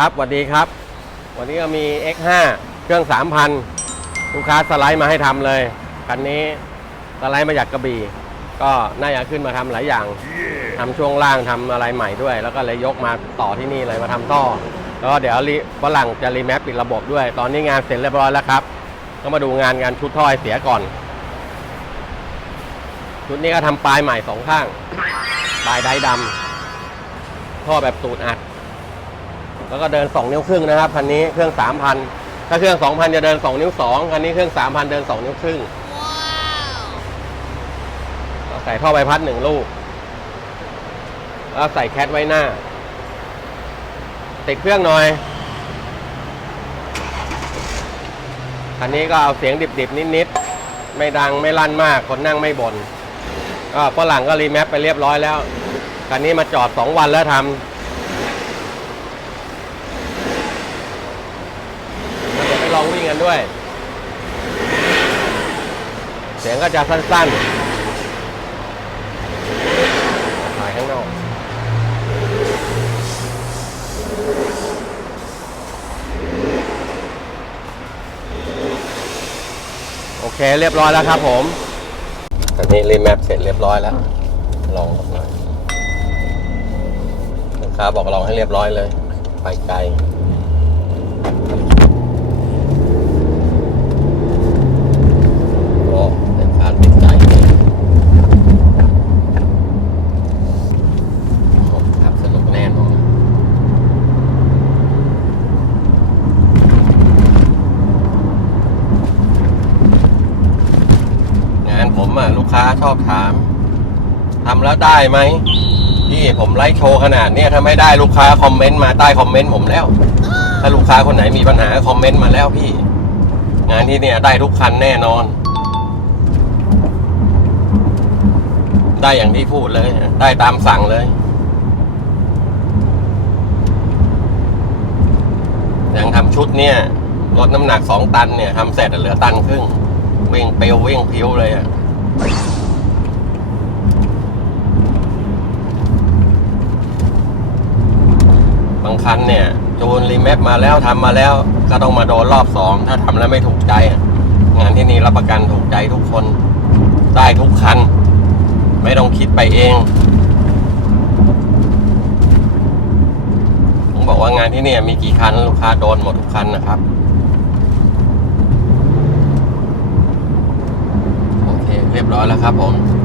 ครับสวัสดีครับ วันนี้ก็มี X5 เครื่อง 3,000 ลูกค้าสไลด์มาให้ทำเลย คันนี้สไลด์มาจากกระบี่ ก็น่าจะขึ้นมาทำหลายอย่างทำช่วงล่างทำอะไรใหม่ด้วย แล้วก็เลยยกมาต่อที่นี่เลยมาทำท่อ แล้วก็เดี๋ยวรีฝรั่งจะรีแมปปิดระบบด้วย ตอนนี้งานเสร็จเรียบร้อยแล้วครับ ก็มาดูงานงานชุดท่อให้เสียก่อน ชุดนี้ก็ทำปลายใหม่สองข้าง ปลายไดดำท่อแบบตูดอัด แล้วก็เดิน 2 นิ้วครึ่งนะครับคันนี้เครื่อง 3,000 ถ้าเครื่อง 2,000 จะเดิน 2 นิ้ว2คันนี้เครื่อง 3,000 เดิน 2 นิ้วครึ่งเราใส่ท่อใบพัดหนึ่งลูก แล้วใส่แคทไว้หน้า ติดเครื่องหน่อย คันนี้ก็เอาเสียงดิบๆ นิดๆ ไม่ดังไม่ลั่นมาก คนนั่งไม่บน่นก็ฝรั่งก็รีแมปไปเรียบร้อยแล้ว คันนี้มาจอด 2 วันแล้วทำ เดี๋ยวไป ลองวิ่งกันด้วย เสียงก็จะสั้นๆถ่ายข้างนอกโอเคเรียบร้อยแล้วครับผมตอนนี้รีแมปเสร็จเรียบร้อยแล้ว ลองหน่อยลูกค้าบอกลองให้เรียบร้อยเลย ไปไกล โอ้เป็นการติดใจโอ้ครับสนุกแน่นอนงานผมอะ ลู กค้าชอบถามทำแล้วได้ไหมพี่ผมไลฟ์โชว์ขนาดเนี้ยถ้าไม่ได้ลูกค้าคอมเมนต์มาใต้คอมเมนต์ผมแล้ว ถ้าลูกค้าคนไหนมีปัญหาคอมเมนต์มาแล้วพี่ งานที่เนี่ยได้ทุกคันแน่นอน ได้อย่างที่พูดเลย ได้ตามสั่งเลย อย่างทำชุดเนี่ยลดน้ำหนักสองตันเนี่ยทำเสร็จเหลือตันครึ่งวิ่งเปลววิ่งพิ้วเลยอะ บางคันเนี่ย จูนรีแมปมาแล้วทำมาแล้ว ก็ต้องมาโดนรอบสอง ถ้าทำแล้วไม่ถูกใจ งานที่นี่รับประกันถูกใจทุกคน ได้ทุกคัน ไม่ต้องคิดไปเองผมบอกว่างานที่นี่มีกี่คันลูกค้าโดนหมดทุกคันนะครับ ร้อยแล้วครับผม